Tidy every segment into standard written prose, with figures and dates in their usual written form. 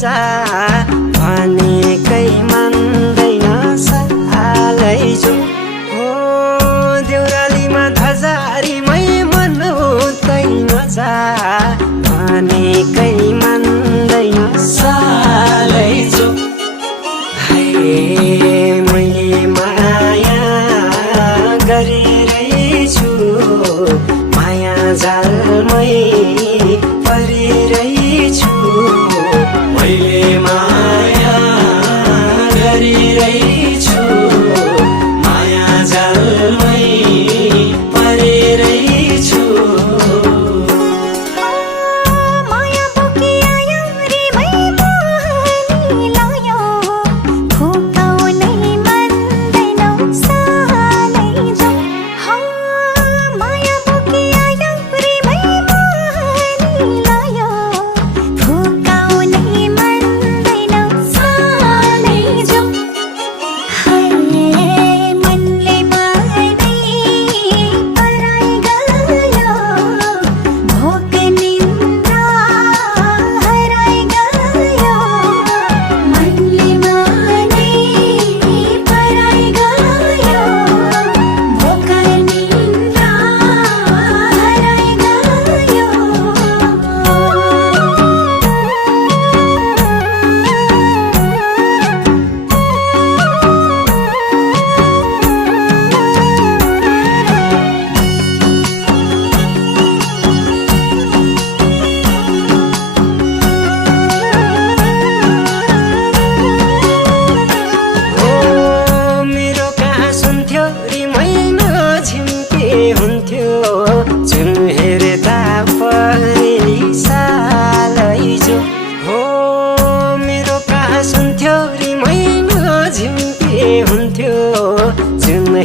जा भनेकै मान्दैन सालै जो हो देउरालीमा धजारीमै मनाउँदैन जा भनेकै मान्दैन सालै जो मैले माया गरेरै छु माया जालमै परिरै छु मैले माया गरिरै छु माया जालमै परिरै छु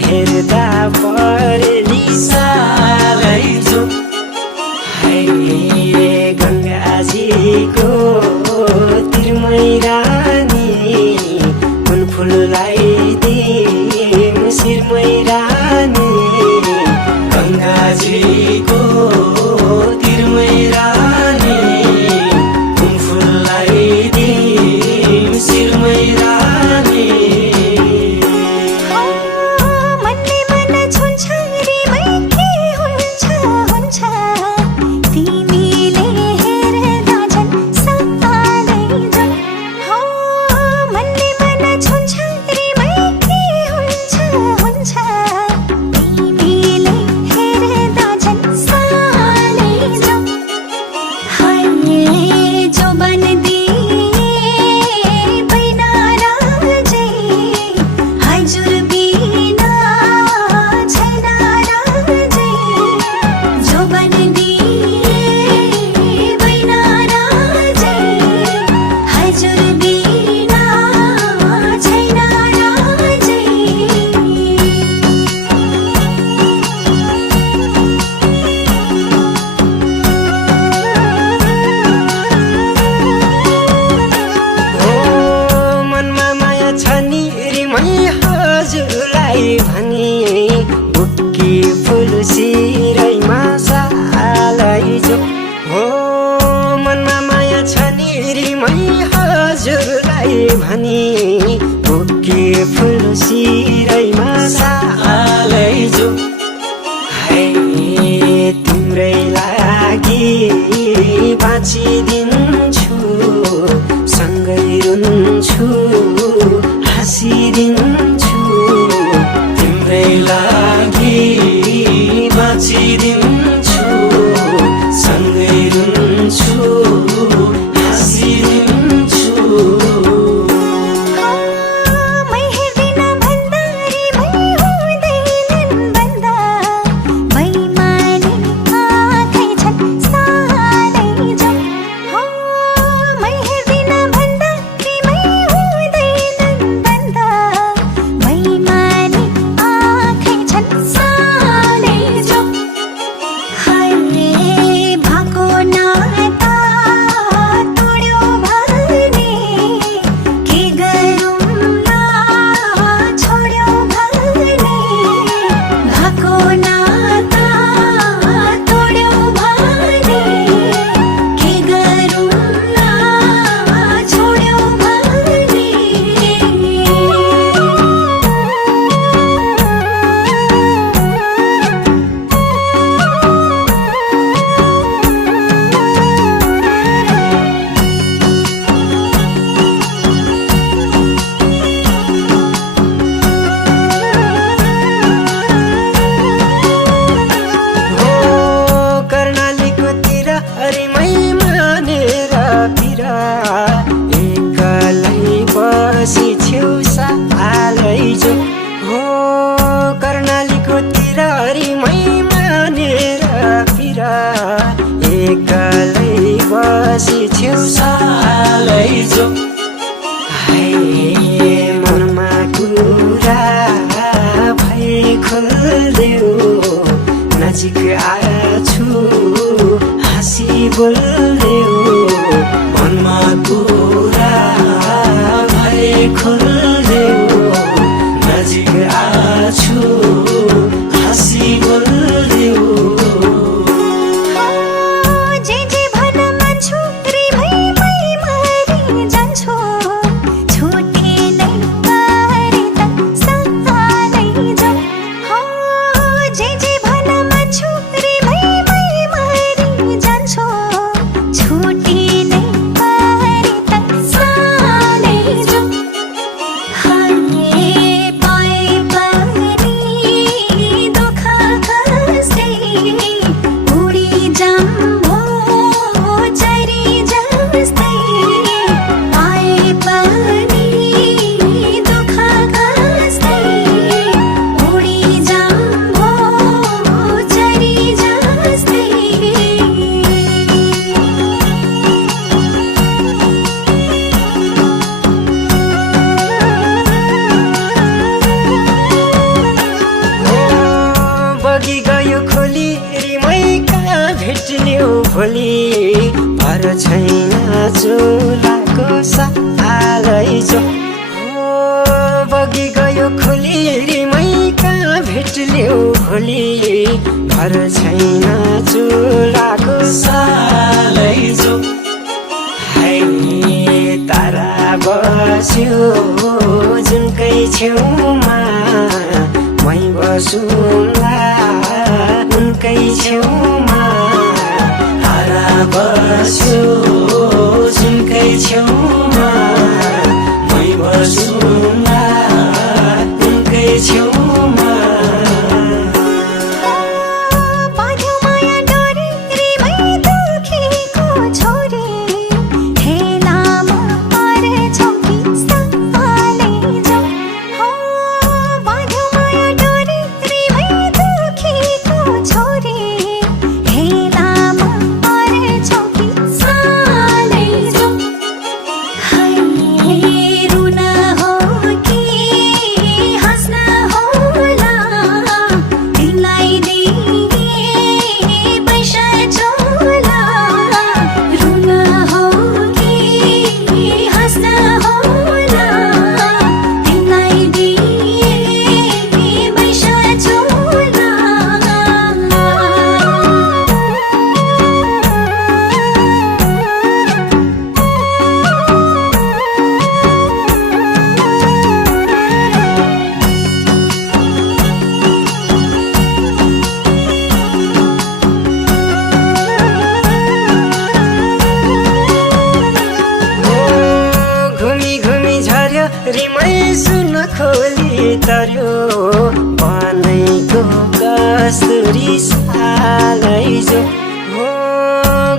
हेर्दा परेली सालै जो गङ्गाजीको तिरमै रानी कुन फुललाई दिम शिरमै रानी गङ्गाजीको तिरमै रानी कुन फुललाई दिम शिरमै रानी हजुरलाई भने बुक्की फुल सिरैमा सालै जो हो मनमा माया छ निरीमै हजुरलाई भने बुक्की फुल सिरैमा सालै जो तिम्रै लागि बाँचिदिन्छु सँगै रुन्छु हाँसिदिन्छु तिम्रै लागि बाँचिदिन्छु सँगै रुन्छु हाँसिदिन्छु खोल्देऊ मनमा कुरा भए खोल्देऊ नजिक आछु हाँसी बोल्देऊ भोलि पर छैन चुलाको सालै जो बगी गयो खोली रिमै कहाँ भेट्ल्यौ भोलि पर छैन चुलाको सालै जो हाय तारा बस्यो जुनकै छेउमा मै बसुँला उनकै छेउमा बस्यो जुनकै छेउमा मै बसुँला उनकै छेउमा रिमै सुन खोली तर्यो बनैको कस्तुरी सालै जो हो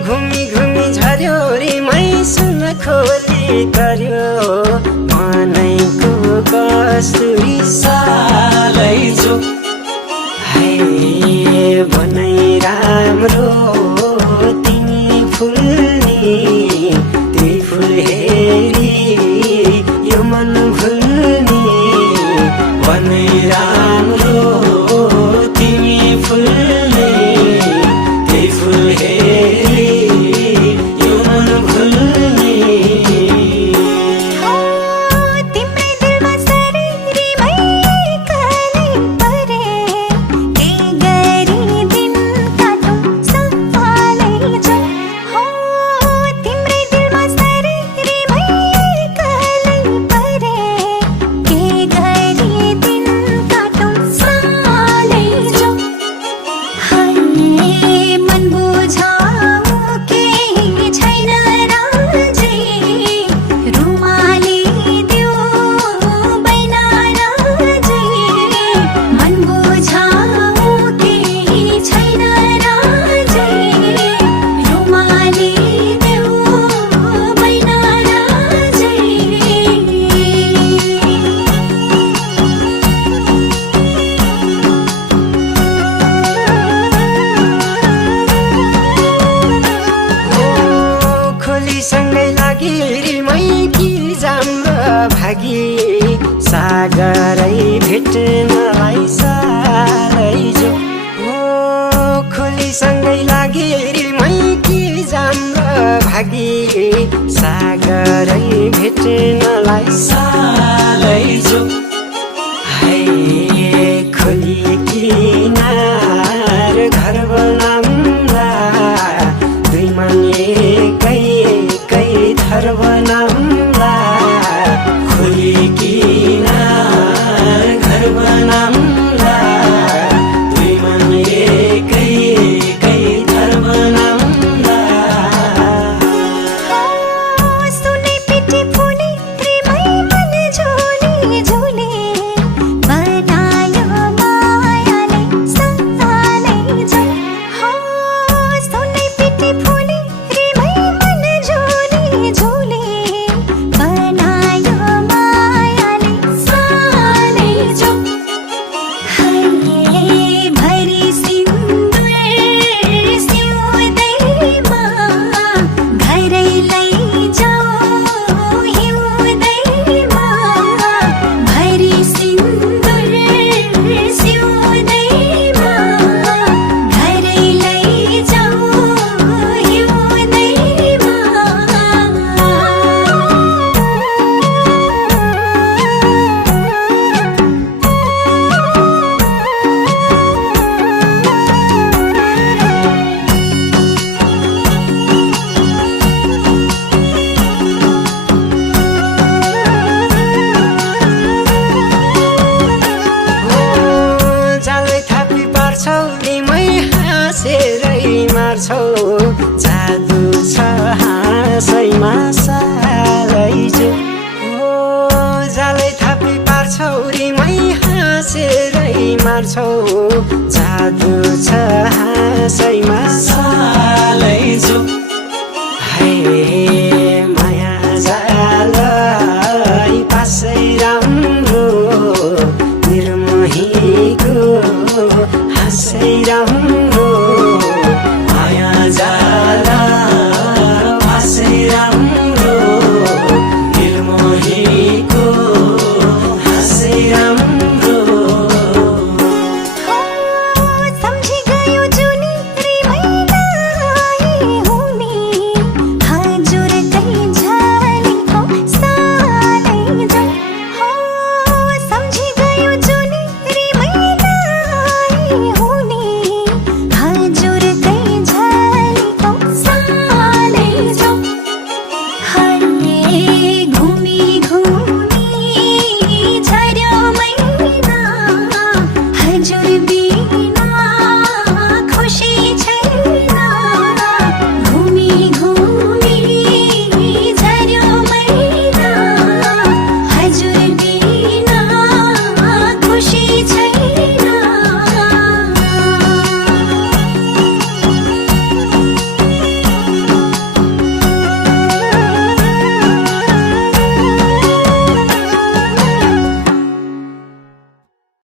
घुमी घुमी झर्यो रिमै सुन खोली तर्यो बनैको कस्तुरी सालै जो हाय बनै राम्रो तिमी फुल्नी त्यही फुल हेरी यो मन भुल्नी बनै राम्रो तिमी फुल्नी त्यही फुल हेरी यो मन भुल्नी सागरै भेट्नलाई साह्रै जो हो खोलीसँगै लागि रिमै कि जाम भागी सागरै भेट्नलाई सालै जो है खोली किनार घर बनाउँला दुई मन एकै थर बनाउँला खोली किनार घर बनाउँला दुई मन एकै थर बनाउँला सुने पिटी फुले प्रेमै मन झोले झोले बनायो मायाले सालै जो सुने पिटी फुले प्रेमै मन झोले झोले बनायो मायाले सालै जो भरी सिन्दुर सिउँदैमा घरै लैजाऊ हिउँदैमा भरी सिन्दुर सिउँदैमा घरै लैजाऊ जालै थापी पार्छौ तिमै हाँसेरै मार्छौ जादु छ हाँसैमा सालै जो जालै थापी पार्छौ तिमै हाँसेरै मार्छौ जादु छ हाँसैमा सालै जो है